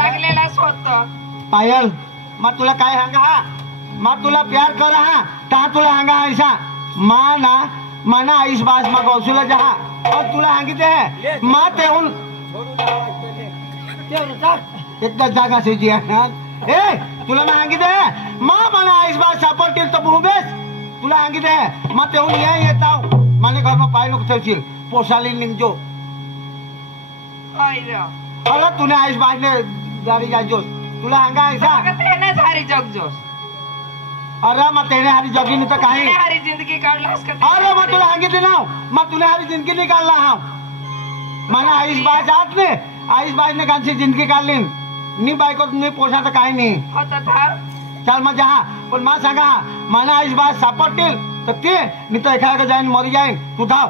चांगलेलाच होत पायल मग तुला काय सांगा हा मग तुला प्यार कर हा का तुला सांगा ऐसा मा ना मना आईस बास मग गौसुला जहा और तुला सांगितले है मा तेहून एकदा जागा से जी ए तुला ना सांगितले है मा मना आईस बास सापडतील तर भूबेस तुला सांगितले है मग तेहून येताव माने घर में पाय नको ठेवशील पोसाली निघजो अरे तुने आईस बास ने गाडी जाजोस तुला सांगा ऐसा तेने झारी जगजोस अरे मग तेने हारी जगीन तर काही हारी जिंदगी काढलास का अरे मग तुला सांगितले ना मग तुला हारी जिंदगी निकालला हा मला आईस बाय जात ने आईस बाय ने कांची जिंदगी काढली नी बायको तुम्ही पोषा तर काही नाही होता था चल मग जहा पण मा सांगा मला आईस बाय सापडतील तर ते मी तर एखाद्या जाईन मरी जाईन तू धाव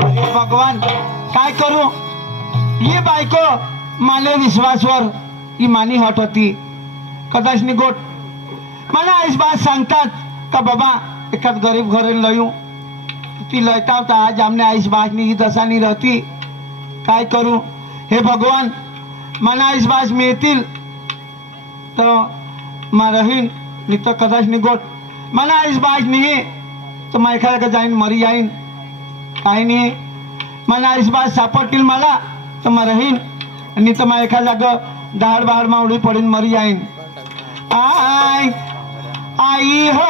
अरे भगवान काय करू ही बायको माले विश्वासवर ही मानी हट होती कदाच निगोट मला इस बात सांगतात का बाबा एखाद गरीब घरे लयू ती लयता होता आज हमने आईस बात नहीं दशा नहीं रहती काय करू हे भगवान मला इस बात मिळतील तो मा रहीन नहीं तो कदाच निगोट मला इस बात नहीं तो मैं एखाद्या जाईन मरी जाईन काही नाही मला इस बात सापडतील मला तर मग रहीन नहीं तो मैं एखाद्या जागा दाड़ बाहर में उड़ी पड़ी मरी जाइन आई आई हो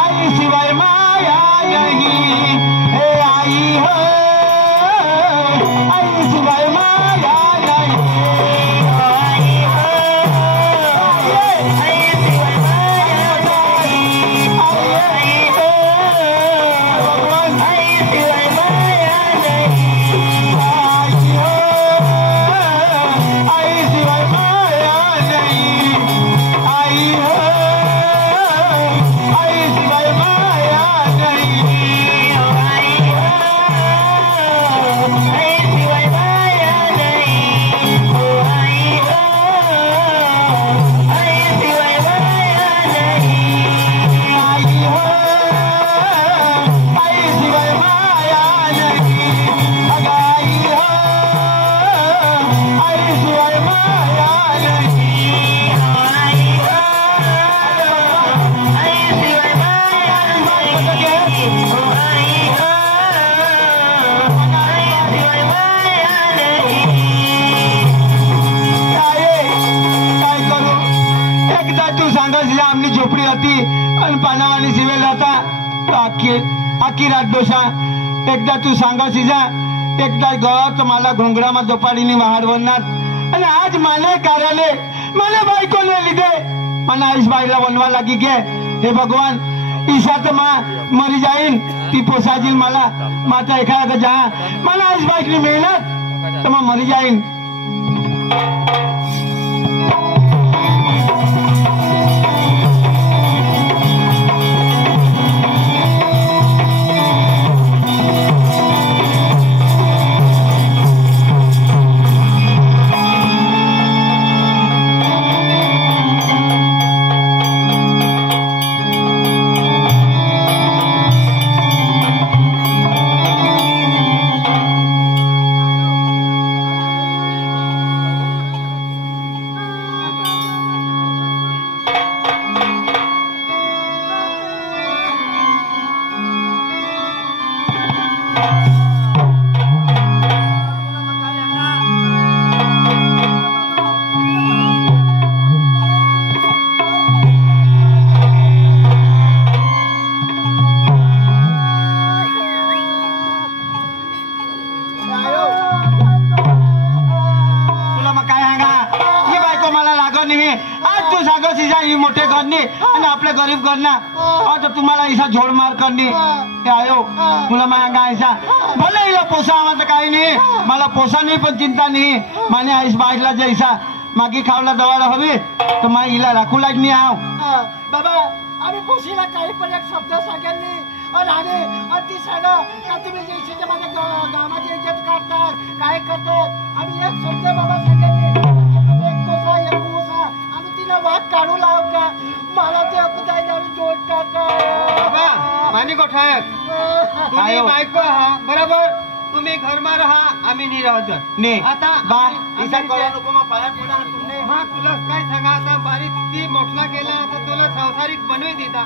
आई सिवाय माया नहीं हे आई हो आई सिवाय माया नहीं आई हो आई सिवाय माया नहीं आई हो भगवान आई सिवाय माया नहीं आई हो आई सिवाय माया नहीं आई हो आई सिवाय माया नहीं आई हो आई सिवाय माया नहीं आई हो आई सिवाय माया नहीं आई हो आई सिवाय माया नहीं आई हो आई सिवाय माया नहीं आई हो आई सिवाय माया नहीं आई हो आई सिवाय माया नहीं काय करू एकदा तू सांगायची आमची झोपडी होती आणि पानावानी सिवेल होता आखी रात डोसा एकदा तू सांगायची जा एकदा गत मला घोंगरामा झोपाडीनी वाहड बनणार आणि आज मला कार्यालय मला बायकोने लिधे मला आईस बाईला बनवा लागी गे हे भगवान ईशा तर मरी जाईन ती पोसाजील मला माता एखाद्या जा मला आईस बाईकनी मिळणार तर मग मरी जाईन मोठे करणे आणि आपल्या गरीब करना और तुम्हाला ऐसा झोड मार करणे आयो तुला मांगा ऐसा भले हिला पोसा आम्हाला काही नाही मला पोसा नाही पण चिंता नाही माने आईस बाईला जैसा मागी खावला दवाला हवी तर मा हिला राखू लागणी आव बाबा आम्ही पोशीला काही पण एक शब्द सांगेल नाही आणि आम्ही ती सांगा का तुम्ही जैसे माझ्या गावाची इज्जत करतात काय करतात आम्ही एक शब्द बाबा सांगेल नाही एक पोसा आम्ही तिला वाद काढू लाव का मला ते अकुदायला जोड टाका बाबा मानी कोठायत तुम्ही बायको हा बरोबर तुम्ही घरमा राहा आम्ही नाही राहत ने आता बा आम्ही- इसा आम्ही करा ते- नको मग पाया पडा तुमने मग तुला काय सांगा आता बारीक ती मोठला केला आता तुला संसारिक बनवी देता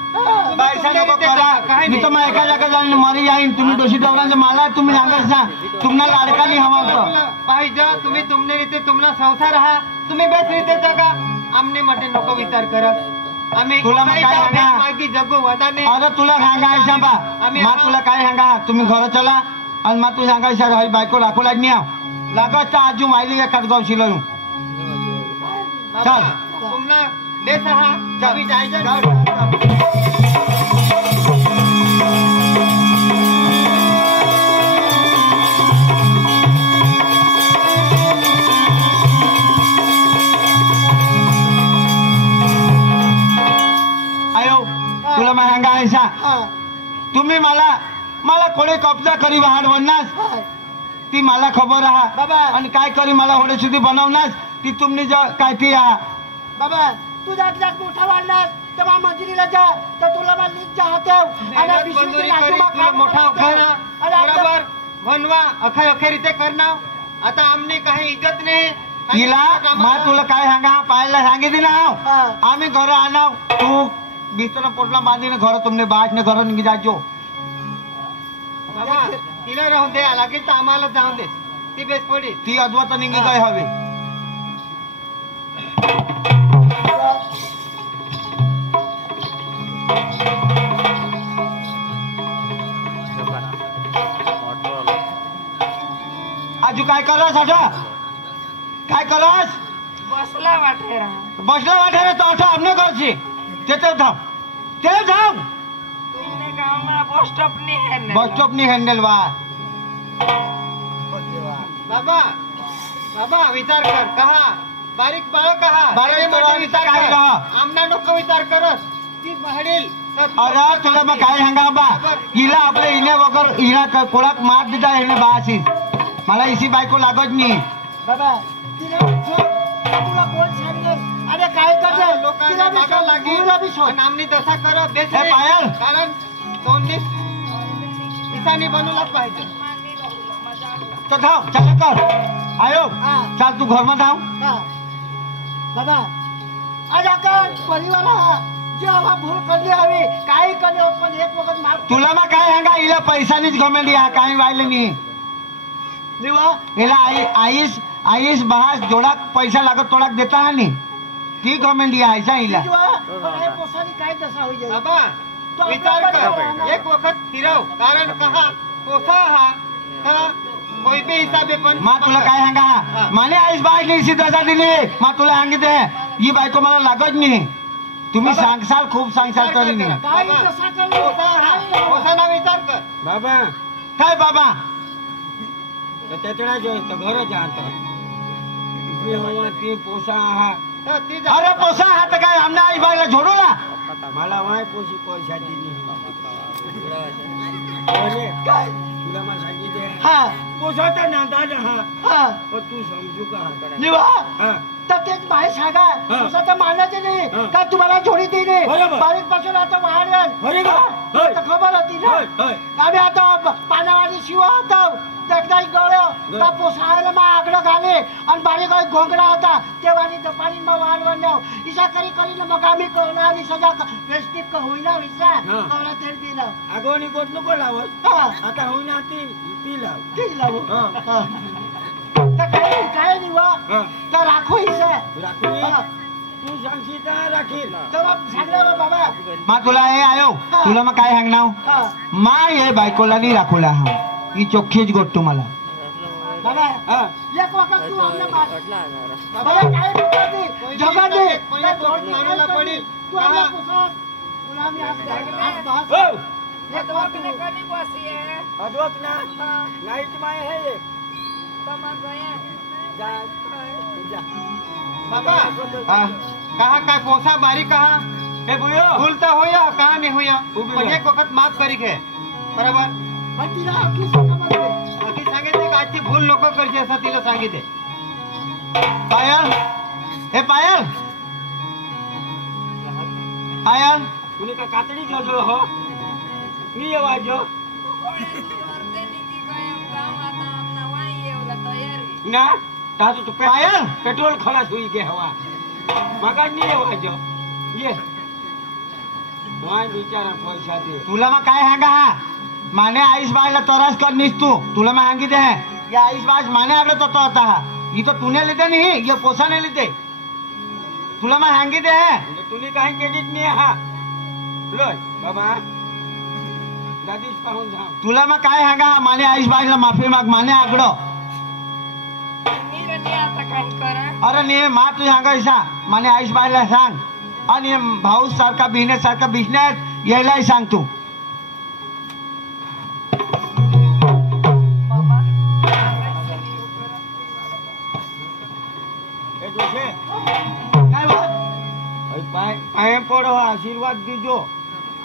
बा इसा नको करा काय मी तो मैं एका जागा जाऊन मरी जाईन तुम्ही दोषी डवरांचे मला तुम्ही सांगत जा तुम्हाला लाडका नाही हवा होतं पाहिजे तुम्ही तुमने रीते तुमना संसार हा तुम्ही बेस रीते जगा आमने मटे नको विचार करत आम्ही तुला मग काय सांगा? मागी जगू वदाने अरे तुला सांगायचं बा मग तुला काय सांगा तुम्ही घर चला आणि मग तू सांगायचं हई बायको राखू लागली लागत तर आजू मायली एखाद गाव शिलू बाबा, तुमना बेस हा आम्ही जायचं आयो तुला मग सांगायचा तुम्ही मला मला कोणी कब्जा करी वाहड बनणार ती मला खबर आहा बाबा. आणि काय करी मला होडे सुधी बनवणार ती तुम्ही काय ती आहा बाबा तू जात जात मोठा वाढलास तेव्हा मजुरीला जा तर तुला मला लीक जा हाते मोठा बरोबर बनवा अखय अखेरीते करणार आता आमने काही इज्जत नाही हिला मग तुला काय सांगा पाहायला सांगितली ना आम्ही घर आणाव तू बिस्तर पोटला बांधीने घर तुमने बाटने घर निघी जाजो बाबा तिला राहून दे लागेल तर आम्हाला जाऊन दे ती बेस पडी ती अद्वत निघी काय हवे आजू काय करस आता काय करस बसला वाटे राहा बसला वाटे तो आता हमने करছি तेते थांब ते थांब तुमने गाव मला बस स्टॉप नहीं है बस स्टॉप नी हँडल वा बाबा बाबा विचार कर कहा बारीक बाळ कहा बारीक बाळ विचार काय कर कहा? आमना नको विचार करत ती बहडील अरे तुला मग काय सांगा बा हिला आपल्या हिने वगैर हिला कोणाक मार दिला हिने बाशी मला इसी बायको लागत नाही बाबा तिला तुला कोण सांगलं अरे काय करणार लोकांना मागा लागेल आणि आमनी तसा कर बेस हे पायल. कारण दोन्ही इसानी बनवलाच पाहिजे तर थांब चल कर आयो हा. चाल तू घरमा जाऊ बाबा आज आपण परिवार जे हवा भूल करली हवी काही करले पण एक वखत माफ तुला मग काय सांगा हिला पैसानीच गमेली हा काही राहिलं नाही देवा हिला आईस आईस बहास जोडाक पैसा लागत तोडाक देता हा नाही ती गमेली आयसा हिला पोसानी काय तसा होई जाईल बाबा विचार कर एक वखत फिरव कारण कहा पोसा हा कोई भी हिसाबे पण मा तुला काय सांगा हा माने आईस बहास नाही सिद्धाचा दिली मा तुला सांगितले ही बायको मला लागत नाही तुम्ही सांगसाल खूप सांगसाल तरी नाही काय तसा कर पोसाना विचार कर बाबा काय बाबा त्याच्या जो घर जात ते पोसा हा अरे अरे पोसा हा तर काय आमना आई बाईला झोडू ना मला माय पोशी पैसा दिली काय तुला मला सांगितले हा पोसाचा नांदा हा हा पण तू समजू का निवा हा तर तेच बाहेर सांगा पोसाचं मानायचं नाही का तुम्हाला जोडी देणे बरोबर. बारीक पासून आता होय का? वाढ होय. खबर होती ना होय. आम्ही आता पानावाडी शिवा होता जगदाई गळ का पोसायला मग आगडं घाले आणि बारीक घोंगडा होता तेव्हा पाणी मग वाढवलं इसा करी करी ना मग आम्ही कळलं आणि सगळा व्यवस्थित होईना विसा कवला तेल दिलं अगोनी गोट नको लावत हा आता होईना ती लाव ते लावू तर काय निवा तर राखो इसा राखून हा. तू सांगशील का राखील तेव्हा सांगलं बाबा मा तुला हे आयो तुला मग काय सांगणार मा हे बायकोला नाही राखोला हा ही चोख्खीच गोट तुम्हाला बाबा एक वखत तू आपल्या बाबा काय जगा दे मानायला पडेल तू आपल्या पुसात तुला आम्ही आज बहास तुमने कधी बसी है अदवक ना नाईट माय है बाबा कहा काय पोसा बारी कहा हे बुयो भूलता होया कहा नहीं होया पण एक वखत माफ करी घे बरोबर तिला अख्खी समजते बाकी सांगितले का आजची भूल नको करची असं तिला सांगितले पायल हे पायल पायल तुम्ही का कातडी घेतो हो मी येवायचो वर्ते निकी काय गाव आता ना ताजू तो पायल पेट्रोल खलास हुई के हवा मगर नहीं हवा जो ये वाय बिचारा पैसा दे तुला मग काय सांगा हा माने आईस बायला तरास कर निस तुला मग सांगितले है या आईस बाज माने आगळे तो होता हा इथं तूने लिहिते नाही ये पोसाने लिहिते तुला मग सांगितले है म्हणजे तुम्ही काही केलीच नाही हा लोय बाबा दादीच पाहून जा तुला मग काय सांगा हा माने आईस बाजला माफी माग माने आगडं नीरने आता काही करा अरे ने मा तू सांगायचा माने आईस बायला सांग आणि भाऊ सारखा बिझनेस सारखा बिझनेस यायलाही सांग तू बाबा ए जोशे काय बा पाय पाय पडो आशीर्वाद दीजो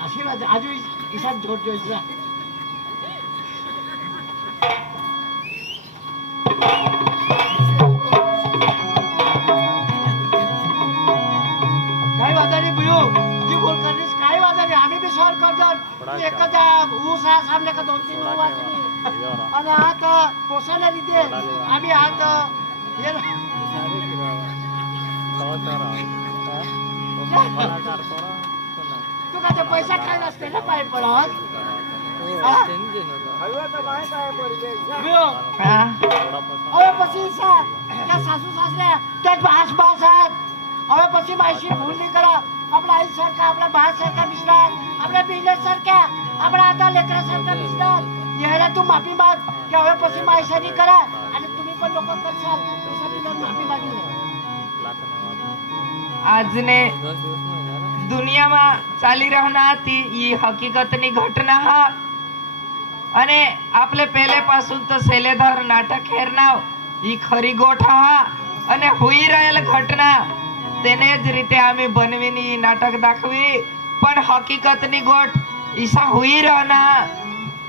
आशीर्वाद आजू ईशान जोड जोईचा काय वाजारी बुयो ती बोल करलीस काय वाजारी आम्ही बी सहन करतो एखाद्या ऊस हा सामने का 2-3 वाजली आणि आता पोसायला लिहिते आम्ही आता हे तू का पैसा काय नसते ना पाय पडत હવે પછી ત્યાં સાસુ સાસરે ત્યાં બાસ બાસ હવે પછી માઈસી ભૂલ નહીં કરો આપણા આઈ સરખા આપણા ભાત સરખા વિશ્વાસ આપણા બિઝનેસ સરખા આપણા आता लेकरा सरखा विश्वास यायला तू माफी माग की હવે પછી માઈસા નહીં કરે અને तुम्ही पण लोक करसाल त्यासाठी पण माफी मागितली આજને દુનિયામાં ચાલી રહેના હતી ઈ હકીકતની ઘટના હા અને આપણે પહેલે પાसून તો શૈલેધર નાટક હેરનાવ ઈ ખરી ગોઠા હા અને હોઈ રહેલ ઘટના તેને જ રીતે આમે બનવીની ઈ નાટક દાખવી પણ હકીકતની ગોઠ ઈસા હોઈ રહેના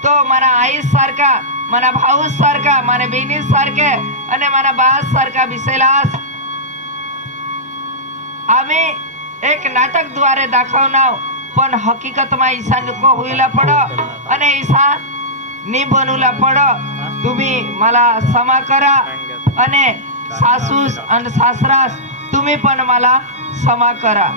તો મારા આઈસ સારખા મારા ભાऊ સારખા મારા બેની સારखे અને મારા બાસ સારખા વિશેલાસ आम्ही एक नाटक द्वारे दाखवणार पण हकीकतમાં ईसा नको होईला पड आणि ईसा नि बनूला पड तुम्ही मला क्षमा करा आणि सासूस आणि सासरास तुम्ही पण मला क्षमा करा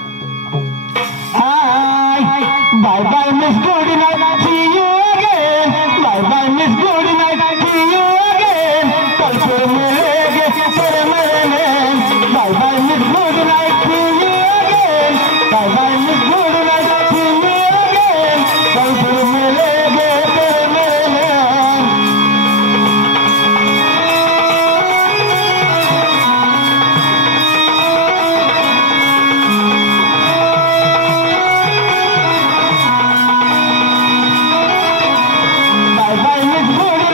bye bye miss good night see you again bye bye miss good night see you again कल फिर मिलेंगे तेरे मेरे में bye bye miss good night see you again bye bye miss good night see you again कल फिर मिलेंगे तेरे मेरे में Bye bye, Miss Good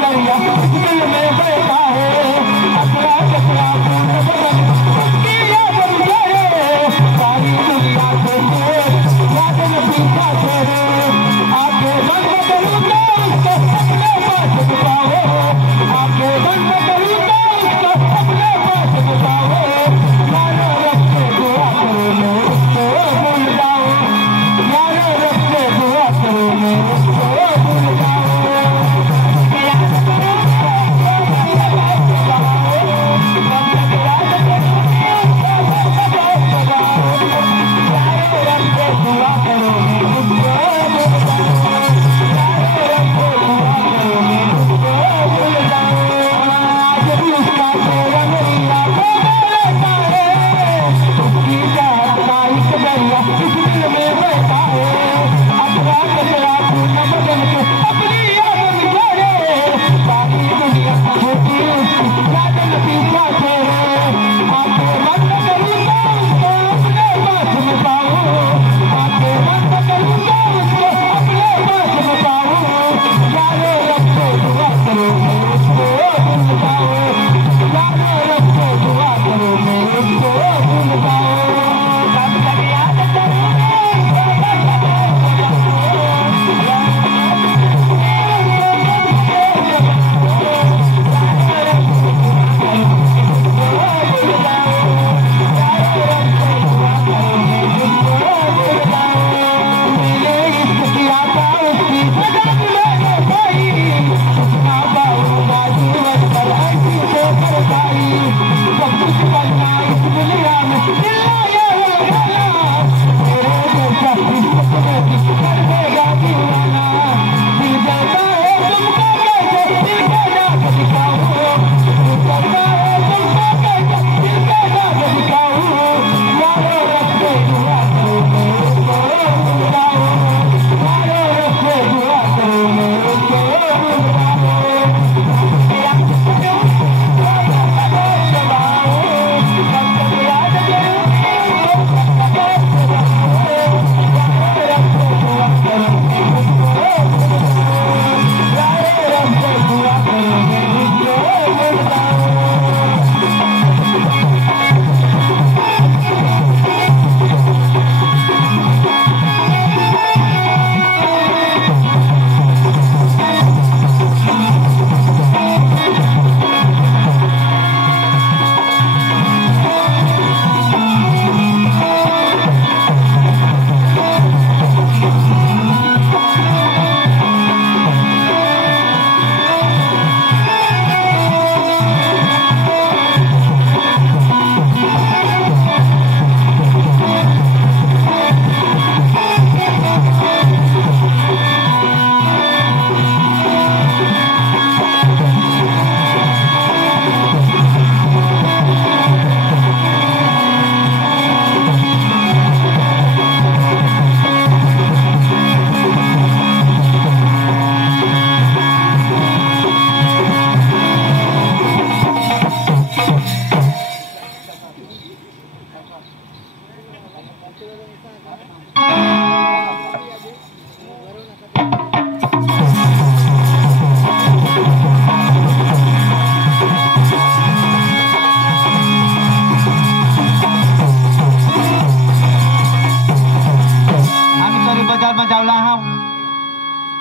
दरिया दिल में बहता है अकड़ा ककड़ा फूल बदन उसकी याद मुझे सारी दुनिया को याद न पीछा छोड़े आके मन बदलूंगा उसको अपने पास बताओ आके मन बदलूंगा उसको अपने पास बताओ यारो रस्ते दुआ करो मैं उसको भूल जाओ यारो रस्ते दुआ करो मैं उसको भूल जाओ याद करो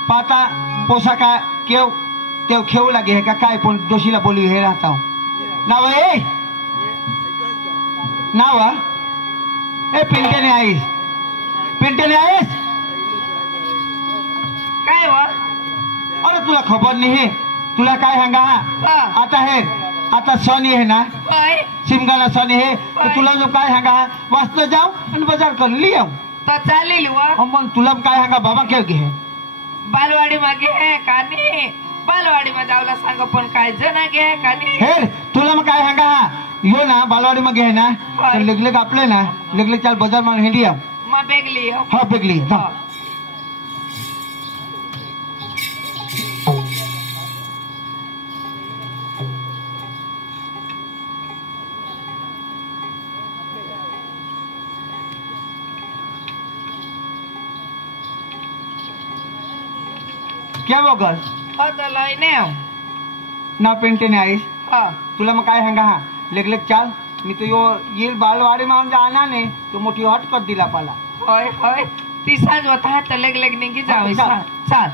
पाता पोशाका केव तेव खेळू लागे हे का काय पण दोषीला बोलू हे राहता नाव ए नाव ए पिंट्याने आहेस काय वा अरे तुला खबर नाही हे तुला काय सांगा आता हे आता सण आहे ना होय सिमगाला सण आहे तर तुला जो काय सांगा वाजता जाऊ आणि बाजार करून लियाव तर चालेल वा मग तुला काय सांगा बाबा खेळ घे बालवाडी मागे है कानी बालवाडी मध्ये जावला सांग पण काय जण घे कानी हे तुला मग काय सांगा यो ना बालवाडी मध्ये आहे ना तर लगलग आपले ना लगलग चाल बाजार मध्ये हेंडी या मग बेगली हा बेगली क्या बोगल हो तो लई ने ना पेंटेने आहेस हा तुला मग काय सांगा हा लेग लेग चाल मी तो येईल बालवाडी मान जाणार नाही तो मोठी हटकत दिला पाला होय होय ती सांज होता तर लेग लेग निघी जावे चाल. चाल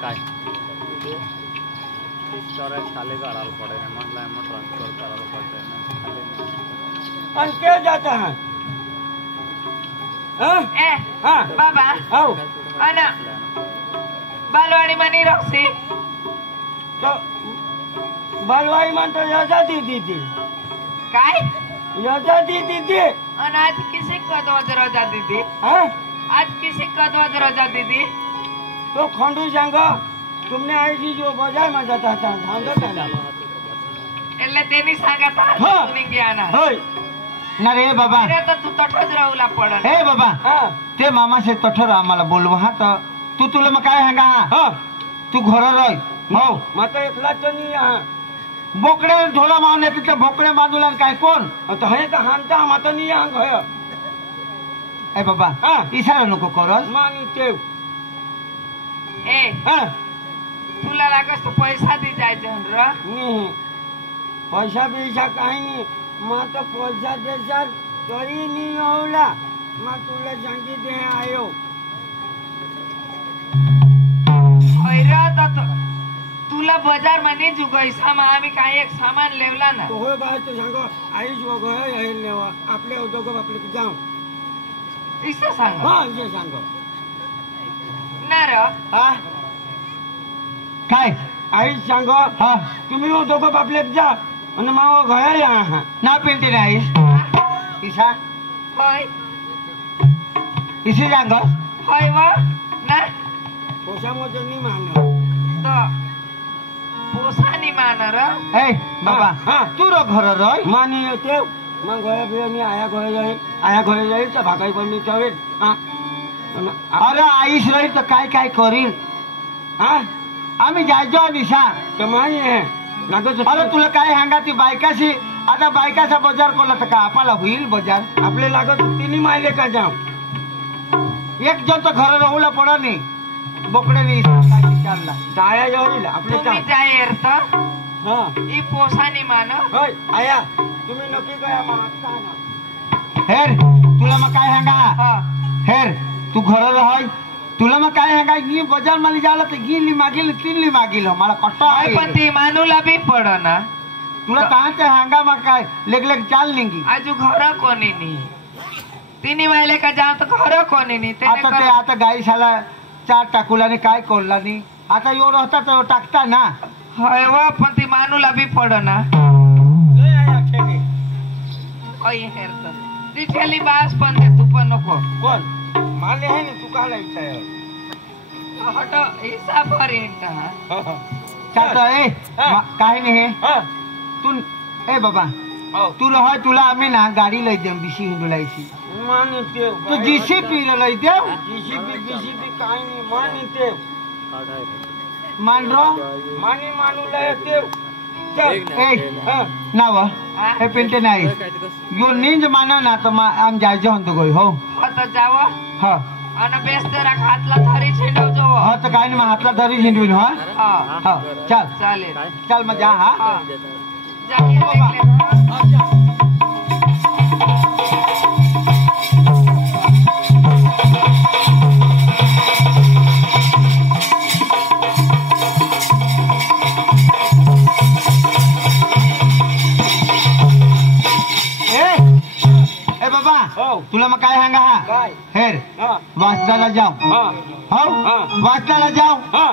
काय शाले करायला पडेल म्हटलं मग ट्रान्सफर करायला पडते आणि के जाता है हाँ? ए हाँ बाबा आओ अन बालवाडी मनी रक्सी तो बालवाई मन तो यजा दी थी काय यजा दी थी अन आज किसी कदवज रजा दीदी हाँ आज किसी कदवज रजा दीदी तो खंडू सांगा तुमने आई जी जो बाजार में जाता था धांधो था એટલે તેની सांगत હા. निघी आणा होय ना रे बाबा अरे तर तू तठच राहूला पडन हे बाबा हाँ ते मामासे तठर आम्हाला बोलव हा तर तू तुला मग काय सांगा हा हाँ तू घर राह हो मग तो एकला तो नहीं यहाँ बोकडे ढोला मारून येते ते भोकडे बांधूला काय कोण तो है तो हानता मत नहीं यहाँ गयो ए बाबा हा. इशारा नको करस मानी तेव ए हाँ तुला लागस तो पैसा दी जायचं र नहीं पैसा पैसा काही नाही मग तो पैसा देशात तरी नाही होला मग तुला सांगितले आयो होय र तर तुला बाजार मध्ये जुगैसा मग आम्ही काही एक सामान लेवला ना तो होय बाय तो सांगो आईच वगो हे नेवा आपले उद्योग आपले जाऊ इसं सांग हा जे सांगो ना र हा काय आईच सांगो हा तुम्ही उद्योग आपले जा आणि मग घर या ना पेंटे नाहीस इशा होय इसे सांग होय व ना पोशामध्ये नाही मान तर पोसानी मान र ए बाबा हा. तू रो घर राह मानी येते मग घर मी आया घरे जाईल तर भागाई पण मी चवेल हा अरे आईस राहील तर काय काय करील हा आम्ही जायचो निशा तर मानी आहे लागत अरे तुला काय सांगा ती बायकाशी आता बायकाचा बाजार कोला तर का आपल्याला होईल बाजार आपले लागत तिन्ही मायले का जाऊ एक जण तर घर राहूला पडा नाही बोकडे नाही चालला जाया येईल आपले तुम्ही जायर तर हा ई पोसानी मान होय आया तुम्ही नक्की गया मग हेर तुला मग काय सांगा हा हेर तू घर राह तुला मग काय सांगा ही बाजार मध्ये झाला तर गिनली मागील तीनली मागील मला कट्टा होय पण ती मानूला बी पड ना तुला काय ते सांगा मग काय लेग लेग चाल निघी आजू घर कोणी नाही तिन्ही वायले का जाऊ तर घर कोणी नाही आता ते आता गाई शाला चार टाकूला आणि काय कोल्ला नाही आता एवढं होता तर टाकता ना होय व पण ती मानूला बी पड ना लय आया खेळी होय हेर तर ती ठेली बास पण दे तू पण नको कोण माले आहे ना तू काला इच्छा आहे हट हिसाब भरेन का चालतं ए हा. काही नाही हे हा तू ए बाबा हो तू रह तुला आम्ही ना गाडी लई देऊ बीसी हिंदुलायची मानी तेव तू जीसी पी लई देऊ जीसीबी काही नाही मानी तेव मान रो मानी मानूला तेव चल ए हा नाव हा? हे पिंटे नाही यो नींद माना ना तर आम जायचं म्हणतो गोय हो आता जाव हा आणि बेस जरा हातला धरी छिंडव जो हा तर काय नाही मग हातला धरी हिंडवीन हा हा हा चल चालेल चल मग जा हा हा जाहीर देखले. ए बाबा हो तुला मग काय सांगा हा काय हेर हा वाचताला जाऊ हा हो हा. वाचताला जाऊ हा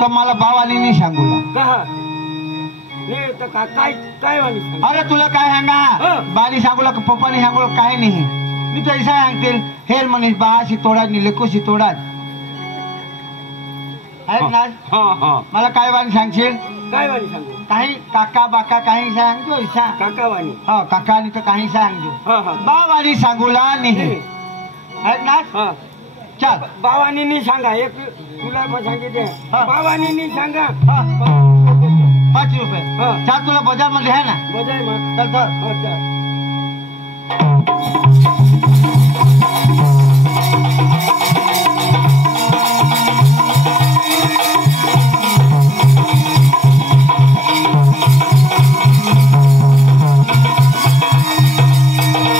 तर मला भावाने नाही सांगूला कहा नाही तर काय काय वाली सांग अरे तुला काय सांगा हा. बानी सांगूला का पप्पाने सांगूला काय नाही मी तर ऐसा सांगतील हेर म्हणेस बाशी तोडा नि लेकोशी तोडा आहेत ना हा हा मला काय वाणी सांगशील काय वाली सांगू काही काका बाका काही सांगतो ऐसा काका वाली हो काका आणि तर काही सांगतो हा हा बावानी सांगूला नाही आहेत ना हा चल बाबांनी नाही सांगा एक तुला मग सांगितले हा. बाबांनी नी सांगा 5 रुपये हा. चाल तुला बाजार मध्ये आहे ना बजाय मग चल धर अच्छा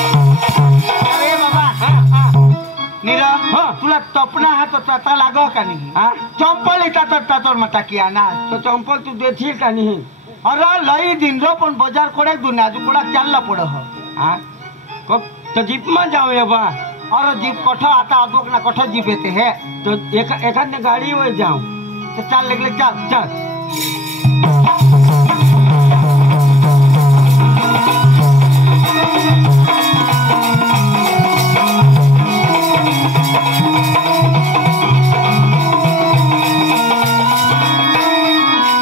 अरे बाबा नीरव तुला तपना हा तो तता लागो का नहीं हा चंपल इटा तो ततर मता किया ना तो चंपल तू देशील का नाही अरे लई दिन रो पण बाजार कोडे दुनिया जो कोडा चालला पडो हो हा कब तो जीप में जाऊया बा अरे जीप कठो आता अदोक ना कठो जीप येते है तो एखाद गाड़ी वर जाऊ तो चल लेगले चल चल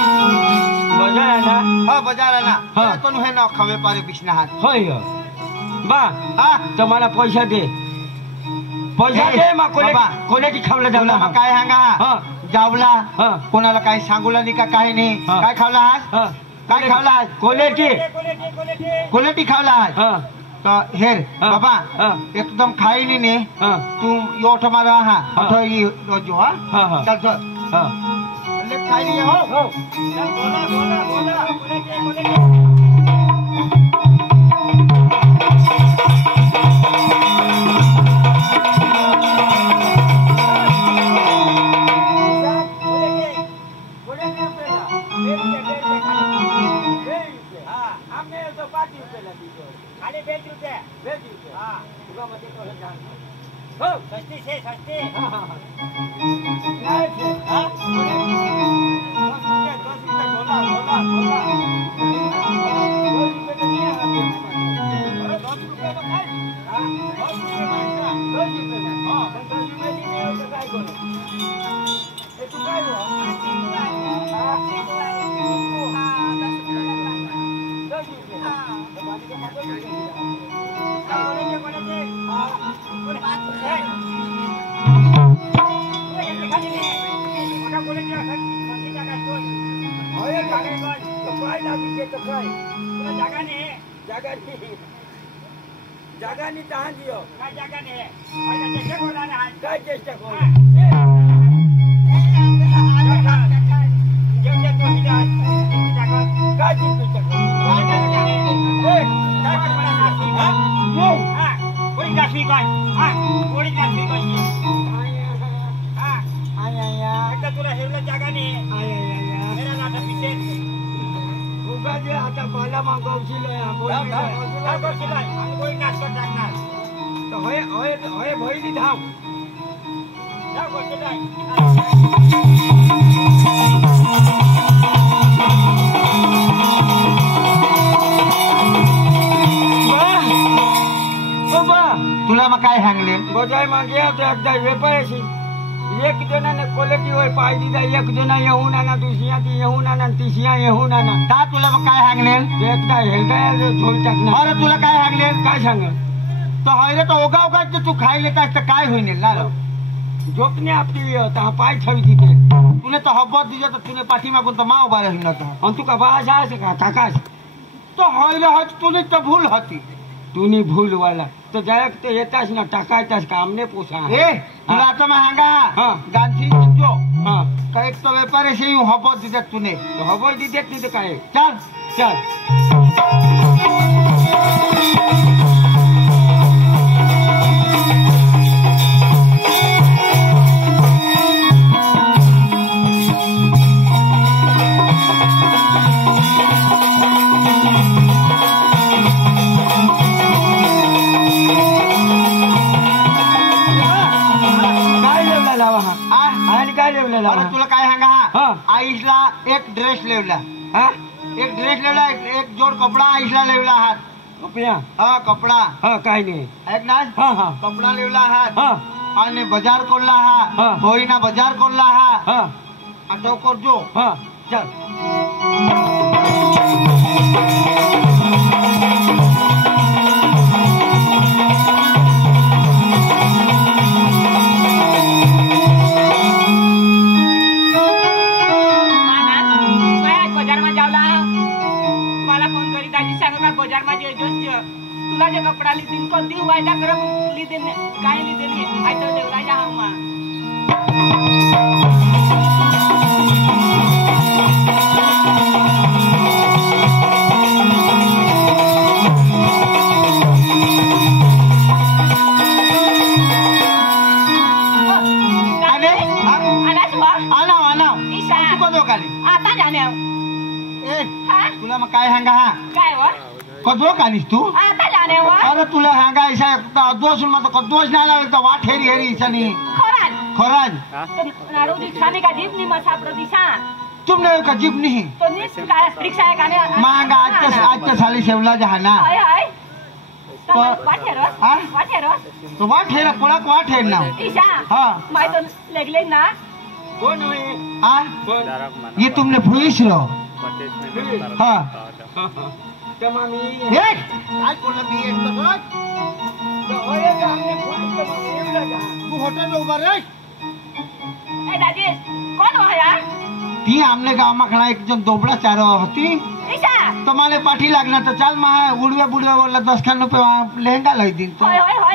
बजाय ना हाँ बाजार है ना हाँ. तो है ना खवे पारे बिछना हाथ होय बा हाँ तो मला पैसा दे पैसा ए, दे मग बाबा. कोल्याची खावला जाऊ तुला ना मग काय हांगा हा. जावला हा. कोणाला काय सांगूला नाही का काय नाही हा. काय खावला हास हा काय खावला हास कोल्याची कोलेटी खावला हास हा तो हेर हा. बाबा हा. एकदम खाई ने हा तू योठ मारा हा हा. अठो ये रोजो हा हा, हा. चल चल हा ले खाई नहीं हो हो जागा नहीं तहां दियो काय जागा नहीं है चेष्टा कोणा नाही काय चेष्टा कोण तुला हेरला जागा नाही आता मला मागवशील होय भयली धाव तुला मग काय सांगले बजाय मागे एकदा वेपायशी एक जणाने क्वालिटी होय पाय दिला एक जण येऊन आणा दुसऱ्या ती येऊन आणा तिसऱ्या येऊन आणा का तुला मग काय सांगले एकदा हेलदाय झोल टाकणार अरे तुला काय सांगले काय सांग तो हयरे तो ओगा ओगा तू खाई लेता तर काय होईल ना झोपणे आपली हा पाय छवी तिथे तुला तो हब्बत दिले तर तुने पाठी मागून तर माव बारे होईल तो आणि तू का बास आहे का टाकास तो हयरे हज तुने तो भूल होती तूनी भूल वाला तो जायक ते येतास ना टाकायतास कामने पोसा ए तुला आता मैं हांगा हाँ. गांधी जो हा का एक तो व्यापारी से ही हब्बत दिले तूने तो हवं देत नाही तर काय चल चल काय लेवला लावा हा आणि काय लेवला लावा अरे तुला काय सांगा हा. आईसला एक ड्रेस लेवला हा एक ड्रेस लेवला एक जोड कपडा आईसला लेवला हात रुपया हा कपडा हा काय नाही एक ना हा हा कपडा लेवला हात हा आणि बाजार करला हा. हा होईना बाजार करला हा हा आटो करजो हा चल बजार मा जे तुला जे कपडा लिदीन कधी वायदा कर लिदीन काय लिदीन आई तो देवरा जा मा आता जाने तुला मग काय सांगा हा काय व कदो कालीस तू आता जाने व अरे तुला सांगा ऐसा दोष मत कदोष नाही लागला वाट हेरी हेरी इसानी खराज खराज नारो दिखाने का जीप नहीं मसा प्रदिशा तुमने का जीप नहीं तो निस का रिक्शा है काने मांगा आज के साली शेवला जहाना हाय हाय तो वाटे रस तो वाट हेरा कोळक वाट हेर ना ईशा हां मैं तो लगले ना कोण होय आ ये तुमने भूइस रो हां तेव्हा मी एक काय कोणला मी एक तर होय का आम्ही कोण तर येऊला तू हॉटेल उभा रे ए दादी कोण हो यार ती आमने गाव मा खड़ा एक जन दोबड़ा चारो होती ईशा तुम्हारे पाठी लागना तो चल मा उड़वे बुड़वे बोला 10 खान रुपए लहंगा लाई दिन तो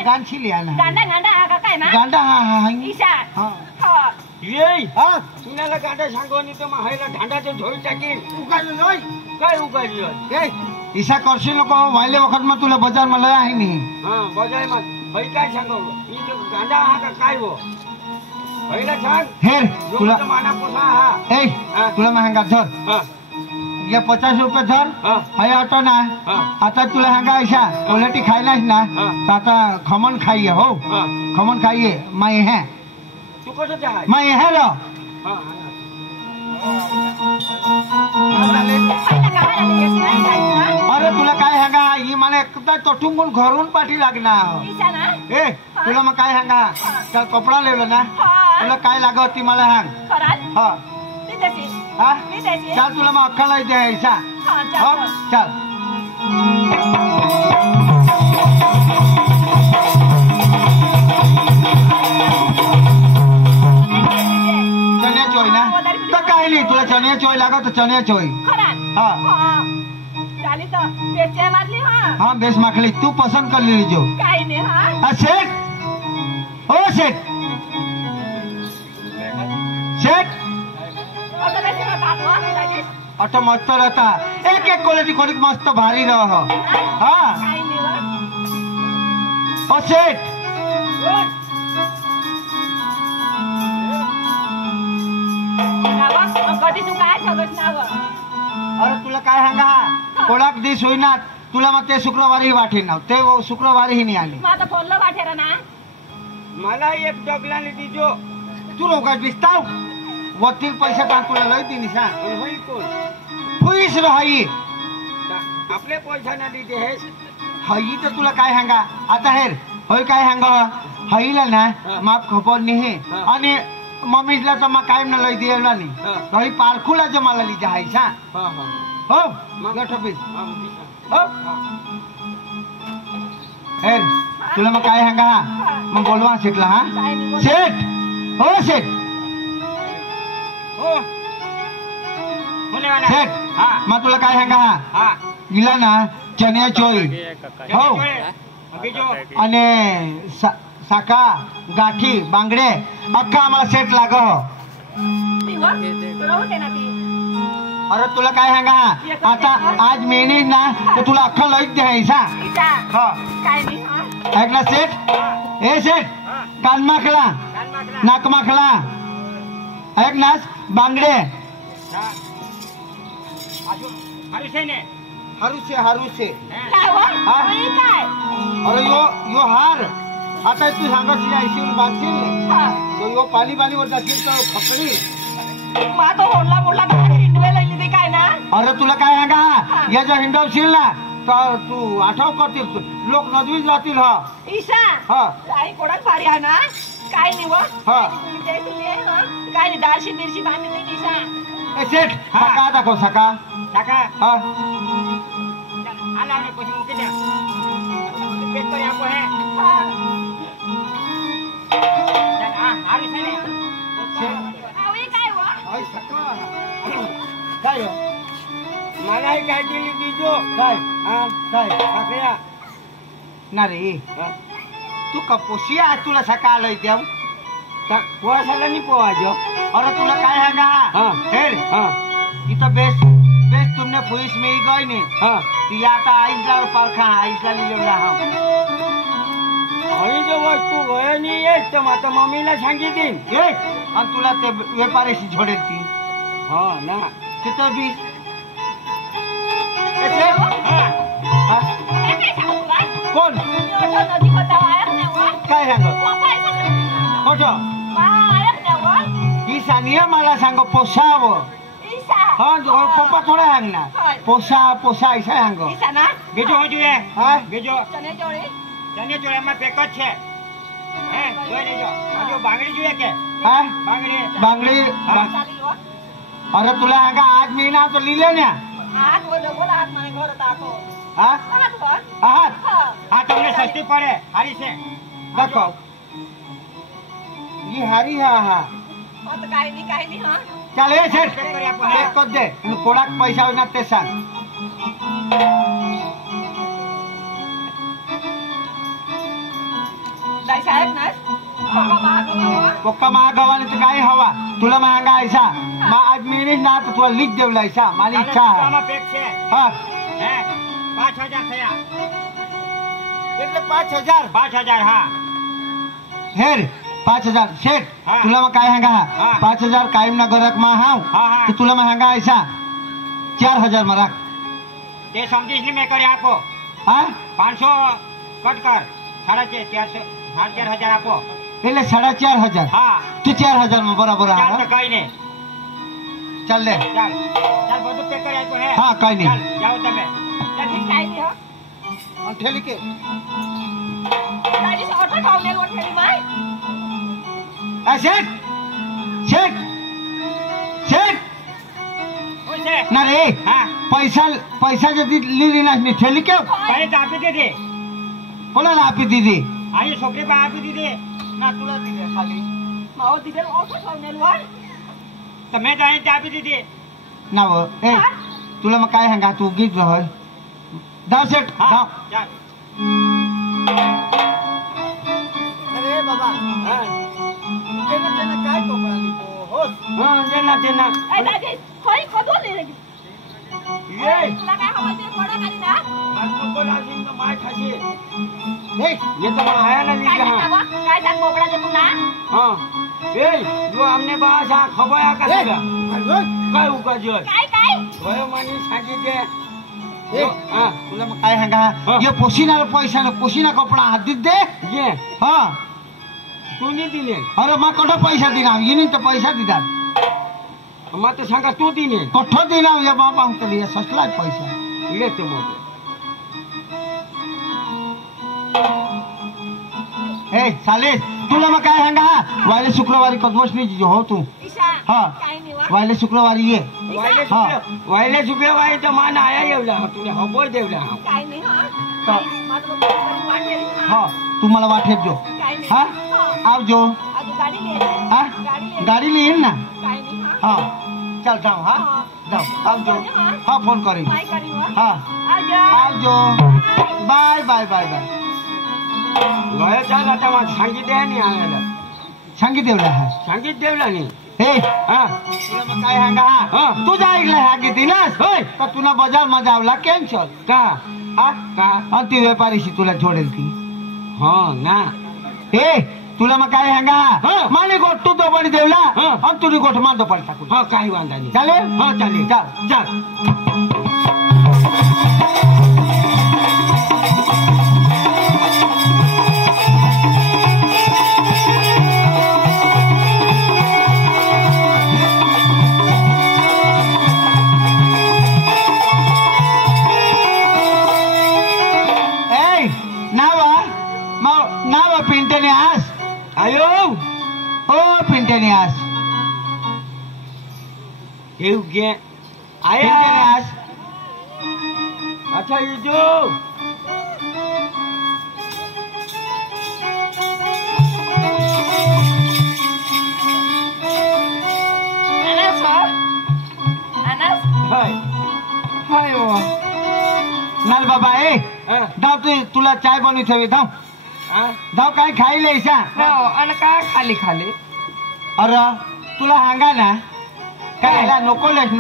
गांची लिया ना गांडा हा काय ना गांडा हां ईशा हां हां ये हा तुला गाडा सांगवनी तर माहायला ढांडाचे झोई टाकीन उगाली लोय काय उगाली लोय ए ईसा करशी नको वाले वखत में तुला बाजार में लया है नहीं हां बजाय मत भाई काय सांगव मी तो गांडा हा का काय हो पहिला सांग हेर तुला माना पोसा हा ए तुला महंगा धर हां ये 50 रुपये धर हां हाय ऑटो ना हां आता तुला सांगा ऐसा उलटी खायलास ना तो आता खमन खाइए हो हां खमन खाइए मैं है तू कसं जाय मैं है रो हां अरे तुला काय सांगा ही माने एकदा तोठून घरून पाठी लागणार ईशा ना ए तुला मग काय सांगा चल कपडा लेवलं ना तुला काय लागत ती मला सांग खराज हा ती देशी हा मी देशी चल तुला मग अक्कल द्या ऐसा हां हो चल चनिया चोई ना तो काय नाही तुला चनिया चोई लागत तो चनिया चोई खराज हा हां चाली तो बेचे मारली हां हाँ बेस माखली तू पसंद कर ली जो काय नाही हां सेठ ओ सेठ सेठ आता देशी बात हो दादी ऑटो मस्त रहता एक एक क्वालिटी क्वालिटी मस्त भारी रहो हाँ काय नाही ओ सेठ कधी तू काय सांगत नाव अरे तुला काय सांगा कोणाक दिस होईना तुला मग ते शुक्रवारी वाटे ना ते शुक्रवारी ही नाही आली मग आता फोनला वाटेरा ना मला एक डगलाने दिजो तू लोक दिसताव वतील पैसे का तुला लय ती निशा पण होई कोण फुईस रही आपले पैसा ना दिते हे हई तर तुला काय सांगा आता हेर होय काय सांगा हईला ना माप खबर नाही आणि मम्मीला तर मग काय ना लय दिला नाही हई पारखुला जे मला लिजा हायसा हां हां हो गठपीस हां हो हेर तुला मग काय सांगा मग बोलवा सेठला हा सेठ हो सेठ हो होने वाला सेठ हां मग तुला काय सांगा हां गिला ना चनिया चोई हो अभी जो आणि साका गाठी बांगडे अख्खा आम्हाला सेट लाग अरे तुला काय सांगा आता आज मेहनी ना तर तुला अख्खा लईच द्यायचा काय नाही ऐक ना सेठ ए सेठ कान माखला नाक माखला ऐक ना बांगडे हारूचे हारूचे काय अरे यो हार आता तू सांगत ऐशीवर बांधशील तो यो पाणी वर जाशील तर फकडी मा तो होडला मोडला गाडी हिंडवे लागली ते काय ना अरे तुला काय सांगा या जर हिंडवशील ना तर तू आठव करतील लोक नदवीच जातील हा ईशा हा आई कोणाक भारी आहे ना काय नाही व हा काय नाही दारशी बिरशी बांधली ईशा ए सेठ सका दाखव सका टाका हा आला रे पैसे मुके द्या पेट तो आपको है आरी से आवी काय व आई सका काय हो मलाही काहीतरी दिजो काय काय काकड्या ना रे तू कपोशी आज तुला सकाळ द्या पोवासाला नाही पोवाजो अरे तुला काय सांगा हाँ। हेर हाँ इथं बेस बेस तुमने पुलिस में ही गई नहीं हाँ ती आता आईसला पारखा आईसला लिहिलेला हा आणि जो वस्तू गय नाही येत तर आता मम्मीला सांगितलीन ए आणि तुला ते व्यापाऱ्याशी झोडेल ती हा ना तिथं बी हा कोण काय सांग खोटं ही सानिया मला सांग पोसावं हा पप्पा थोडा सांगणार पोसा पोसा ऐसा सांग બીજું શું જોઈએ હા બીજું ચને ચોળામાં પેક જ છે હે જોઈ લેજો હજુ બાંગડી જોઈએ કે हा બાંગડી बांगडी अरे तुला सांगा आज मी ना तो लिहिले ना हा आहात આ તમને સસ્તી પડે સારી છે दाखव ही हारी हा हा ચાલ એ છે પેક કરી આપો चेक कर दे आणि कोणाक पैसा होणार ते सांग पक्का महागावाने तर काय हवा तुला महागा ऐसा मा आज मी ना तर तुला लिख देवला ऐसा माझी इच्छा आहे આમાં પેક છે हा હે 5000 થયા એટલે 5000 5000 હા हेर 5000 शेठ हा. तुला मग काय सांगा हा. 5000 कायम ना गरक मा हाव हा हा तर तुला मग सांगा ऐसा 4000 मा राख તે સમજીશ ને મેં કરી આપો हा 500 કટ કર 4.5 આપો એટલે 4500 હા तू 4000 માં બરાબર ચાલ હા તો કઈ નહીં ચાલ લે ચાલ ચાલ બધું પેક કરી આપ્યો હે હા કઈ નહીં ચાલ જાઓ તમે ठेली के शेठ शेठ शेठ શું છે ना रे હા पैसा पैसा जदी लिहिली नाही ठेली के કઈ તો આપી દીધી कोणाला आपी दिली અહીં છોકરી પણ આપી દીધી ना तुला दिली खाली તમે તો અહીં આપી દીધી ना व ए तुला मग काय सांगा तू गीत रहल धाव शेठ હા धाव ચાલ अरे बाबा હા त्यानं काय कपडा लिहितो हो હા જેના જેના ये नको लाजीन तो माय खाशी नाही ये तो आया ना नी हाँ हाँ ए जो हमने बास आ खबया का ए, सगळा अरे, काय उगा जोय वय मानी सांगितले ए, हाँ तुला मग काय सांगा हा. ये पोशिनाला पैसा ना पोशिना कपडा हातीत दे ये हा तू नहीं दिले अरे मग कुठं पैसा दिला येईन तर पैसा दिला मग तो सांगा तू दिले कुठं दिला या बाबा तरी ससला पैसा ये तो मग ए चालेल तुला मग काय सांगा वाले शुक्रवारी कदमशनी हो तू हा वाले शुक्रवारी ये वायले शुक्रवारी तो मान आया येवला तुने हबोय देवला हा तू मला वाटेत जो हा आवजो हा गाडी लिहीन ना हा चल जाऊ हा जाऊ आवजो हा फोन करीन हा आवजो बाय बाय बाय बाय गया चाल आता मग सांगितले नाही आयाला सांगित देवला हा सांगित देवला नाही हे हा तुला मग काय सांगा हा. तुझा ऐकलं हा किती ना होय तर तुला बाजार मध्ये आवला कॅन्सल का हा का आणि ती व्यापारीशी तुला छोडेल ती हो ना हे तुला मग काय सांगा हा. माने गोट तू दोबडी देवला हा. आणि तुझी गोठ मा दोबडी टाकू हो काही वांधा नाही चालेल हो चालेल चाल चाल ए नावा नावा पिंटने आस आयो ओ पिंटने आस येऊ गे पिंटने आया आस अच्छा ये जो Anas, Pak. Anas, हाय hai हो. नाल बाबा ए धाव तुला चाय बनवी ठेवी धाव धाव काय खायला ऐसा हो आणि काय खाली खाली अरे तुला सांगा ना काय नकोलेस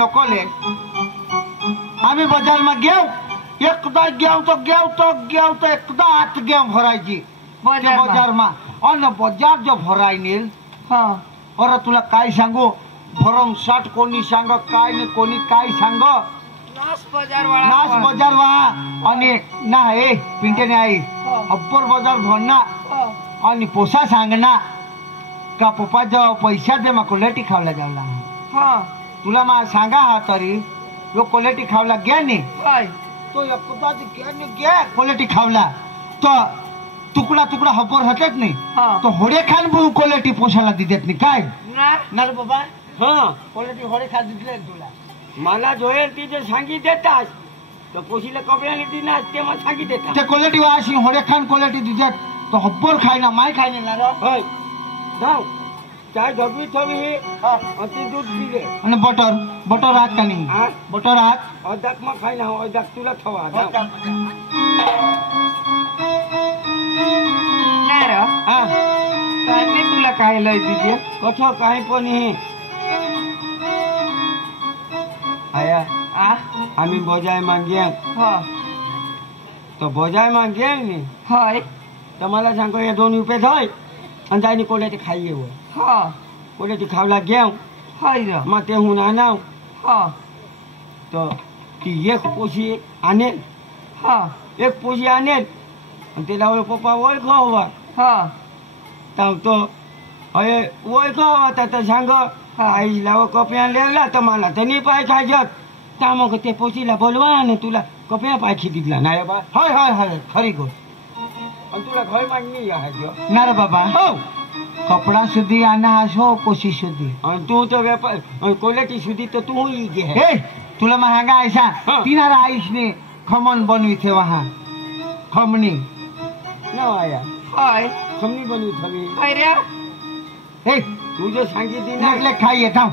आम्ही बाजार में घेऊ एकदा घेऊ तो एकदा आत घेऊ भरायची बाजार में आणि बाजार जो भराय नेल अरे तुला काय सांगू भरमसाठ कोणी सांग काय नाही कोणी काय सांग नास बाजार वा आणि ना हे पिंटे नाही अप्पर बाजार भरना आणि पोसा सांगना का पप्पा जो पैसा दे मग क्वालिटी खावला जावला तुला मा सांगा हा तरी यो क्वालिटी खावला घ्या नाही तो एकदाच घ्या क्वालिटी खावला तो तुकडा हब्बर हटत नाही तो होडे खान बू क्वालिटी पोसाला देत नाही काय ना बाबा क्वालिटी होडे खा दिले तुला मला जोयल ती जे सांगी देतास तो पोशीला कपड्याने दिना ते मला सांगी देता ते क्वालिटी वाशी होडे खान क्वालिटी दिजत तो हब्बर खाय ना माय खाय ना रो होय जाऊ चाय ढगवी ठेवी अति दूध पिले आणि बटर राहत का नाही बटर राहत अदाक मग खाय ना अदाक तुला ठेवा तुला काय लय दिजे कठ काही पण आया आम्ही बोजाय मागे तो बोजाय मागे नी होय तर मला सांगो हे 2 रुपये धय आणि जायनी कोल्याची खाई येऊ कोल्याची खावला घेऊ मग ते हुन आणाव तर ती एक पोशी आणेल एक पोशी आणेल आणि त्याला पप्पा ओळख हवा तो अरे ओळख हवा तर सांग आईला कपया लेवला तर मला तर नाही पाय खायच्यात त्या मग ते पोशीला बोलवा आणि तुला कपया पाय खिदितला नाही बा हय खरी गोष्ट आणि तुला घर मांडणी आहे ना रे बाबा हो कपडा सुधी आणा हो पोशी सुधी आणि तू तर व्यापार क्वालिटी सुधी तर तू ही घे हे तुला महागा ऐसा तिनारा आईश ने खमन बनवी थे वहाँ खमनी ना आया होय खमनी बनवी थवी अरे हे तू जो सांगितली ना नकले खाइए था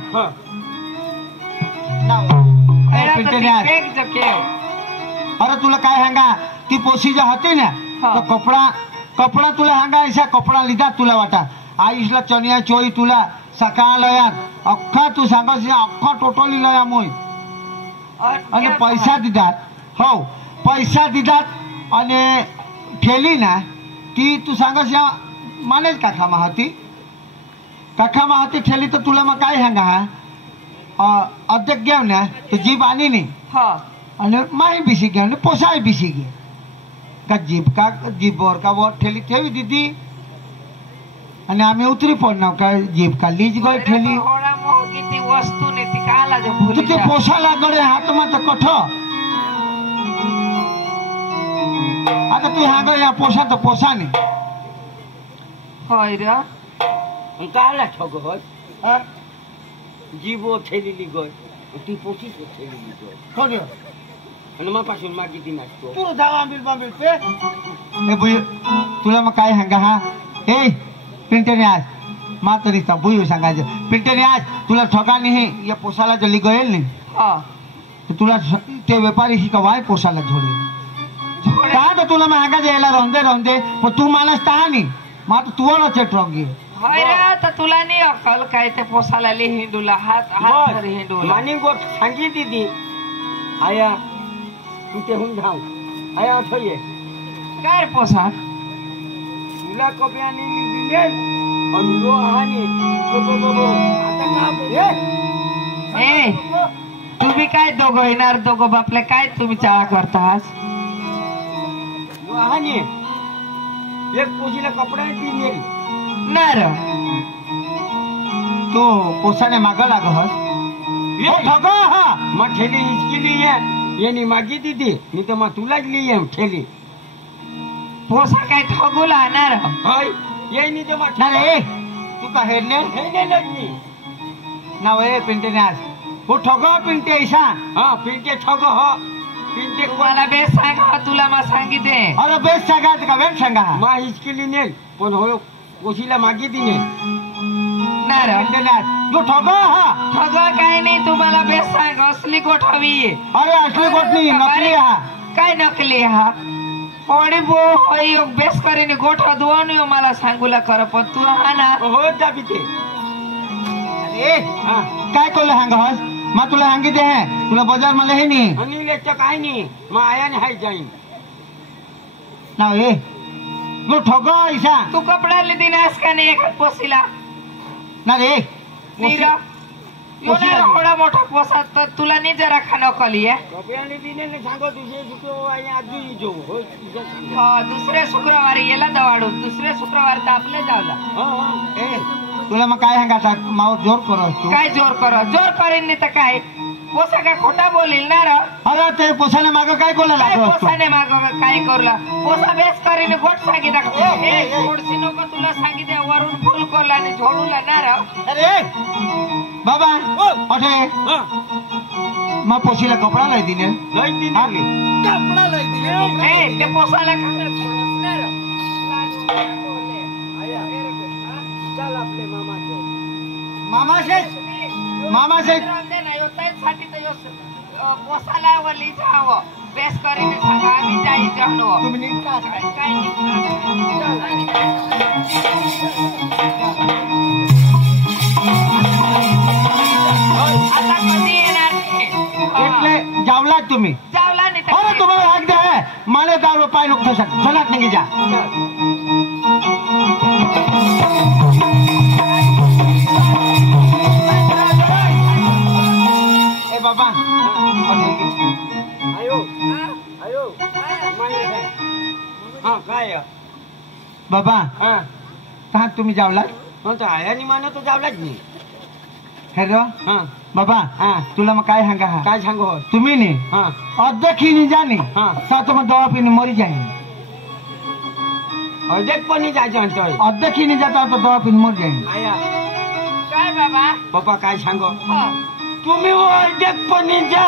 अरे तुला काय सांगा ती पोशी जो होती ना तो कपडा तुला सांगा ऐसा कपडा लिदा तुला वाटा आईसला चनिया चोई तुला सकाळ लयात अख्खा तू सांगा अख्खा टोटली लया मोय आणि पैसा दिदात हो पैसा दिदात आणि ठेली ना ती तू सांगा मानेल काका माहती ठेली तर तुला मग काय सांगा अध्यक्ष घेऊ ना तो जीप आणि नाही आणि माही बिसी घेऊ ना पोसाय बिसी घे का जीपवर का वर ठेली ठेवी दीदी आणि आम्ही उतरी पडणार का जीप का लीज गय ठेली वस्तू नाही ती काला तू ते पोसाला गडे हात मत कठ आता तू ह्या गड या पोसा तर पोसा नाही होय रे काला ठग होय जीवो ठेलेली गय ती पोशीच ठेलेली गय कोण आणि मग पासून मागी ती नाचतो तू धावा बिल पे ए बुई तुला मग काय सांगा हा ए पिंटने आज मा तरी बुई सांगायचं पिंटने आज तुला ठोकाने हे या पोसाला जल्ली गयेल नाही तुला ते व्यापारी शिकवाय पोसाला झोडे का तर तुला महागा द्यायला राहून दे पण तू मानस ता नाही मग तुवरच ट्रक घे होय रे तर तुला नाही अक्कल काय ते पोसाला हिंडूला हात धर हिंडूला मानी गोट सांगितली ती आया तू ते हुन धाव आया आठवये काय पोसा तुला कपयाने दिले आणि लो हानी आता का ए तुम्ही काय दोघं येणार दोघं बापले काय तुम्ही चाळा करतास हानी एक पोशीला कपडा दिले नर तू पोसाने मागा लागस ठग हा मग ठेली हिचकिली येणी मागी दिदी मी तर मग तुलाच लिये ठेली पोसा काय ठगूला नर होय येणी तर मग रे तू का हेरने लग्नी ना वे पिंटे आज वो ठग पिंटे ऐसा हा पिंटे ठग हो पिंटे मला बेस सांगा तुला मग सांगितले अरे बेस सांगायचं का वेळ सांगा मा हिचकिली नेल पण होय पोशीला मागी दिने ना रे तू ठोका हा ठगा काय नाही तुम्हाला बेस सांग असली गोठ हवी आहे अरे असली गोट नाही नकली हा काय नकली हा कोणी बो होई बेस કરીને गोठ हदवणी मला सांगूला कर पण तू हा ना हो दाबी ते अरे हा काय कोले हंग हस मग तुला सांगितले आहे तुला बाजार मला हे नाही आणि लेचं काय नाही मग आयाने हाय जाईन ना ए तू ठोका ऐसा तू कपड्याला दिनास का नाही एखाद पोसीला ना रे नीरा योना थोडा मोठा पोसा तर तुला नाही जरा खाणं कली आहे कपड्याने दिने ने सांगो दुसरे सुतो आई आजू जो हो हा दुसऱ्या शुक्रवारी याला दवाडून दुसऱ्या शुक्रवारी तर आपले जावला हां ए तुला मग काय सांगायचा माव जोर करो तू काय जोर करेन नाही तर काय पोसा काय खोटा बोलील ना रे अरे ते पोसाने माग काय कोला काय लागतो पोसाने माग काय करला पोसा बेस કરીને गोट सांगितला थोडीशी नको तुला सांगितले वरून फुल करला आणि झोडूला ना रे अरे बाबा अठे मग पोशीला कपडा नाही दिले लई दिने कपडा लई दिने ए ते पोसाला काय ना रे आया चल आपले मामा से साठी तर पोसाला वली जावं बेस કરીને सांगा आम्ही जाई जाणो तुम्ही नीट का काय आता कधी येणार એટલે जावला तुम्ही जावला नाही अरे तुम्हाला हाक दे मला दारू पाय नको सनक नाही जा ए बाबा आयो आयो माय हां काय बाबा हां कहा तुम्ही जावला मग तो आयानी मानो तो जावलाच नाही हेरो हां बाबा हां तुला मग काय सांगा हा काय सांगो तुम्ही नाही हां अध्यक्षी नाही जाणे हां तर तुम्ही दवा पिणे मरी जाईन अजक पण जायचं म्हणतोय अध्यक्षी नाही जाता तो दवा पिणे मर जाईन आया काय बाबा पप्पा काय सांगो हा तुम्ही अजक पण जा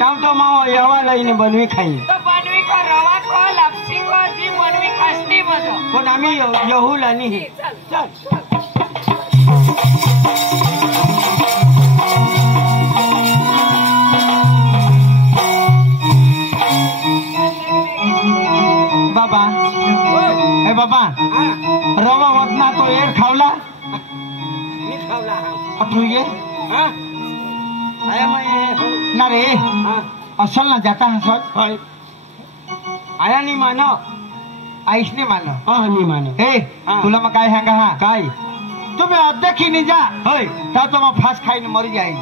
काम तो मावा एवा लईने बनवी खाई तो बनवी का रवा खो लापसी खो जी बनवी खासती मज पण आम्ही यहूला नाही चल बाबा ए बाबा हां रवा वतना तो एर खावला मी खावला हां अठरू ये हां आया मग ना रे हां असल ना जाता हा सर होय आया नाही मानो आईश ने मानो हां नाही मानो ए हा. तुला मग काय सांगा हा काय तुम्ही अध्यक्षी नाही जा होय तर तो मग फास खाईने मरी जाईन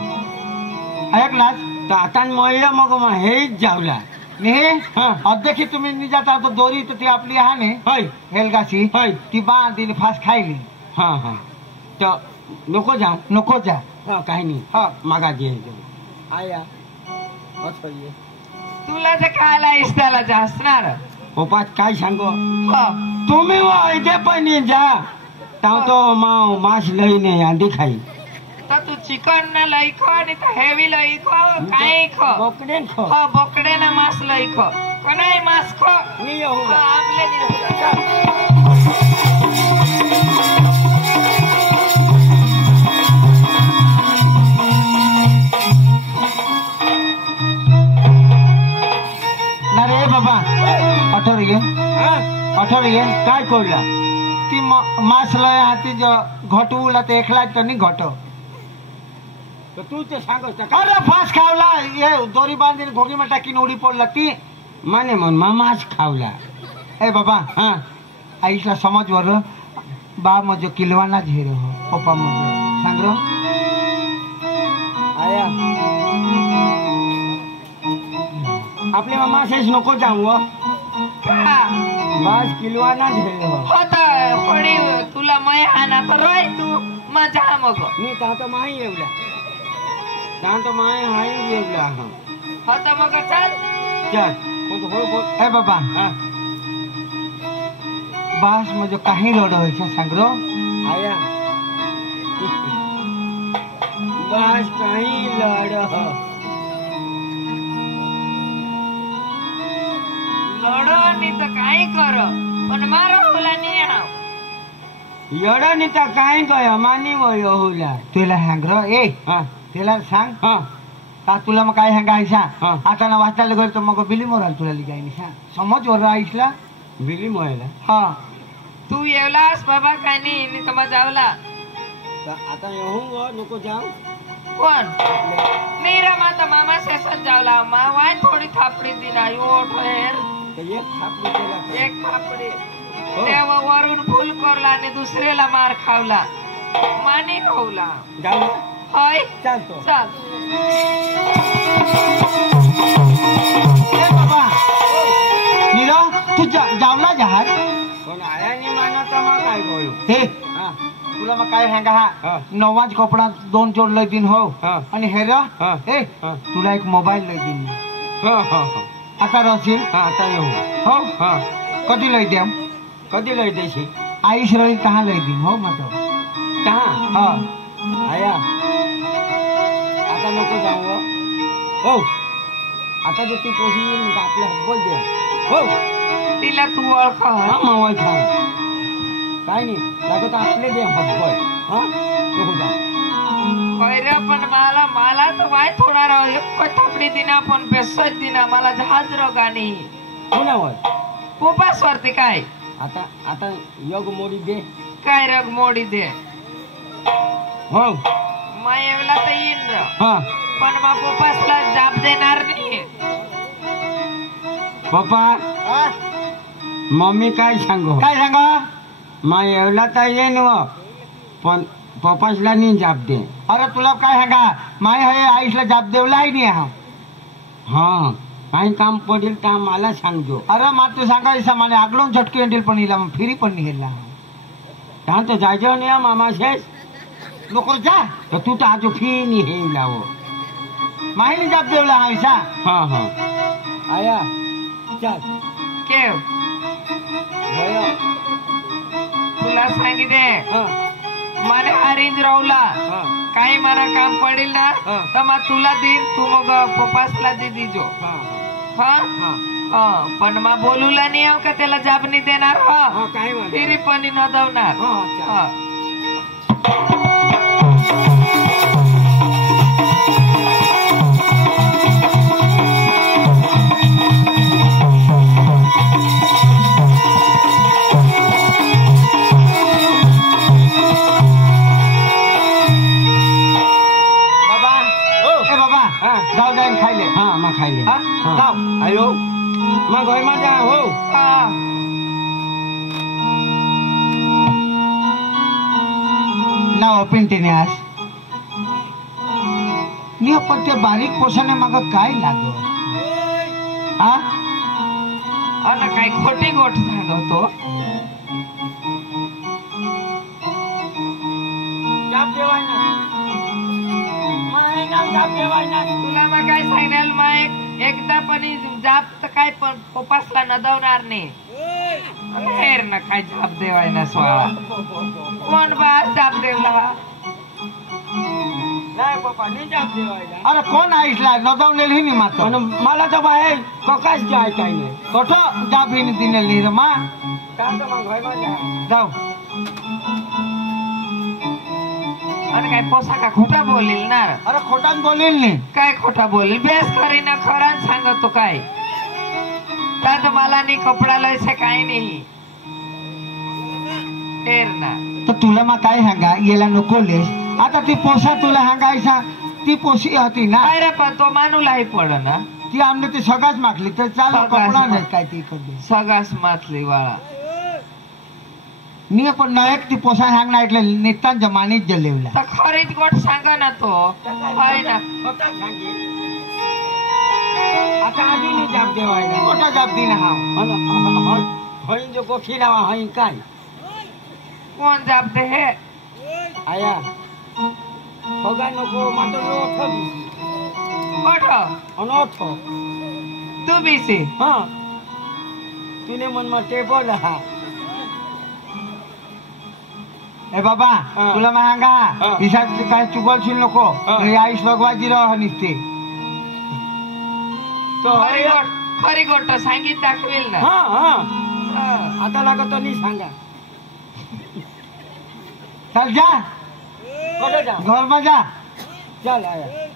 ऐक ना तर आता मळलं मग हेच जावला नाही हां अध्यक्षी तुम्ही नाही जाता तो दोरी तर ती आपली हा ने होय हेलगाशी होय ती बांधीने फास खायली हां हां तर नको जाऊ नको जा हां काही नाही हा मागा दे आया असं ये तुला जे खायला इष्टाला जास्त ना रे पप्पा काय सांगो हो तुम्ही इथे पण जा ताव तो माव मास लईने अंडी खाई तर तू चिकन न लई खो आणि तर हेवी लई खो काय खो बोकडे खो हो बोकडे ना मास लई खो कनाई मास खो मी येऊ हा, आपले नाही. ना रे बाबा अठर ये अठर ये काय कोडला ती मास लय हाती घटवला ते एकला तर नाही घट तर तू ते सांगस ना अरे फास खावला ये दोरी बांधीने घोगी में टाकीने उडी पडला ती माने म्हणून मामाच खावला ए बाबा हां आईसला समज वर बा मजो किलवाना झेर हो पप्पा मजो सांग रो आया आपले मामा शेष नको जाऊ का बस किलवाना झेल हो तर कोणी तुला मै आणा तर रोय तू मजा मग मी तातो माही येवला तातो माही हाई येवला हां हो तर मग चल चल बोल बोल ए बाबा हां बास मजो काही लोड व्हायचा सांग रो आया बस काही लढ लढ नाही तर काय कर पण मारो होला नाही आव एवढं नाही तर काय काय मानी वय हुला तुला हँगर ए त्याला सांग का तुला मग काय हँगायचा आता ना वाचायला गेलो तर मग बिली मोराल तुला लिगायनी सांग समज वर आईसला बिली मोरायला हा तू येवलास बाबा काय नाही तर मग जावला आता येऊ नको जाऊ कोण नाही रे माता मामा सेशन जावला मा वाय थोडी थापडी दिला यो ठेर एक थापडी तेव्हा वरून फुल करला आणि दुसऱ्याला मार खावला माने खावला होय चालतो चाल बाबा नीरा तू जावला जहाज कोण आया नाही मानता मग काय बोलू हे तुला मग काय हँगा हा नवाज कपडा 2 जोड लय दिन हो आणि हेरा ए तुला एक मोबाईल लय दिन आता रसील आता येऊ हो कधी लय द्या कधी लय द्यायची आईश रही कहाँ लय दिन हो मग कहाँ आया आता नको जाऊ हो आता जो ती कोशी आपल्या बोल दे हो तिला तू ओळख मावळ खा काय नाही लागत आपले दे हब्बल नको जा पैरा पण मला तर वाय थोडा राव एक थापडी दिना पण बेसत दिना मला जहाज गाणी कोणावर पोपास वरती काय आता आता योग मोडी दे काय रग मोडी दे हो मा येवला तर येईन पण मा पोपासला जाब देणार नाही पप्पा मम्मी काय सांगा मा येवला तर येईन पण पप्पासला नाही जाब दे अरे तुला काय सांगा माय हे आईसला जाब देवलाही नाही हा काही काम पडेल तर मला सांगतो अरे मात्र सांगायचं माने आगडून झटके येईल पण हिला फिरी पण निघेला त्या तर जायचं नाही मामा शेष नको जा तर तू तर आज फी नाही हे लाव माहिती जाब देवला हा हा आया चल केव तुला सांगितले माने हरीज रावला काही मला काम पडेल ना तर मग तुला देईन तू मग पप्पासला दे दीजो हा पण मग बोलूला नाही आव का त्याला जाब नाही देणार फिरी पण नदवणार जाऊ जाईन खायले मग खायले जाऊ आयो मग होय मग जा हो ना पिंटीने आज मी पण ते बारीक पोषाने मग काय लागो अन काय खोटी गोट सांगतो तुला मग काय सांगेल मग एकदा पण जाप तर काय पण पप्पासला नदवणार नाही हेर ना काय जाप देवाय ना सोळा कोण बा जाप देवला अरे कोण आईसला नदवलेली नाही मात्र मला तर बाहेर ककाच जाय काही नाही कुठं जाप हिने दिलेली रे मा जाऊ आणि काय पोसाका खोटा बोलील ना अरे खोटाच बोलील नाही काय खोटा बोलील बेस करी ना खरा सांगतो काय त्यात मला नाही कपडा लयसे काय नाही हेर ना तर तुला मग काय सांगा गेला नकोलेस आता ती पोसा तुला सांगायचा ती पोशी होती ना काय रे पण तो मानूलाही पड ना ती आमने ती सगळ्याच मागली तर चाल कपडा नाही काय ती करते सगळ्याच मातली बाळा मी पण नायक ती पोसा सांगणार એટલે नितान जमानीत जलेवला तर खरीच गोट सांगा ना तो आहे ना आता आधी नाही जाब देवायला मोठा जाब दिना हा होई जो गोठी लावा होई काय कोण जाब दे हे आया होगा नको मातो ओठो ओठो अनोठो तू बीसी हां तूने मन में टेबल हा ए बाबा तुला सांगा हिसाब काय चुकवशील नको आईस भगवाजी राह निसते खरी गोट सांगित दाखवेल ना आता लागत नाही सांगा चल जा कटे जा घर में जा चल आया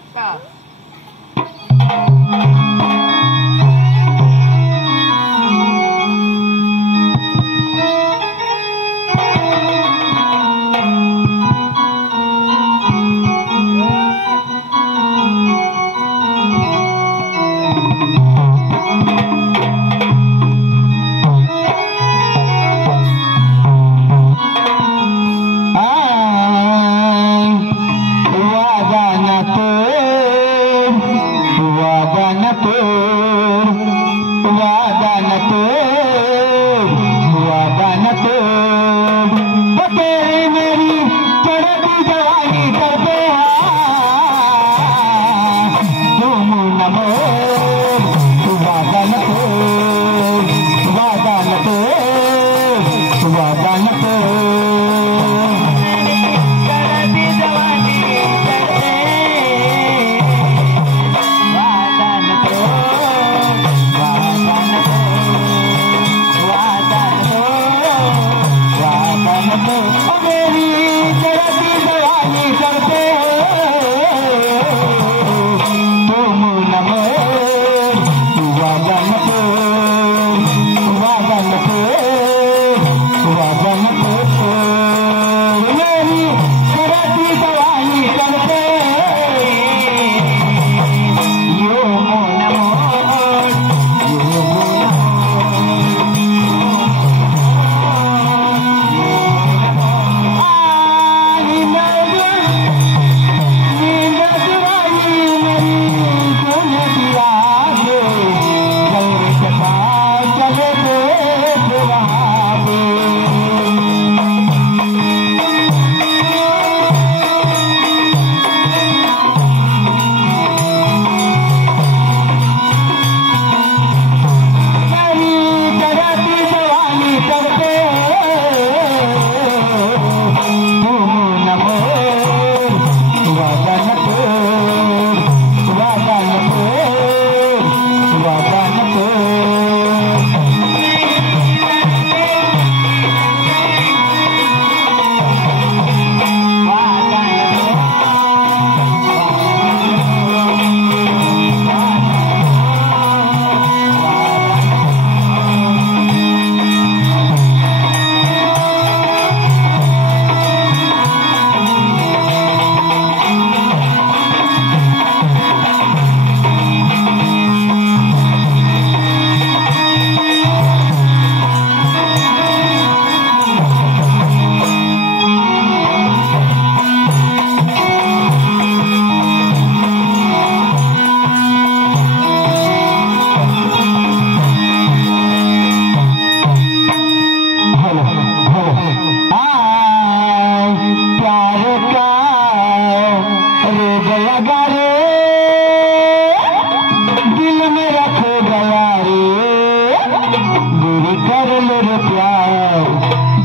कर लो रे प्यार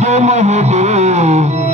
जो मोह दे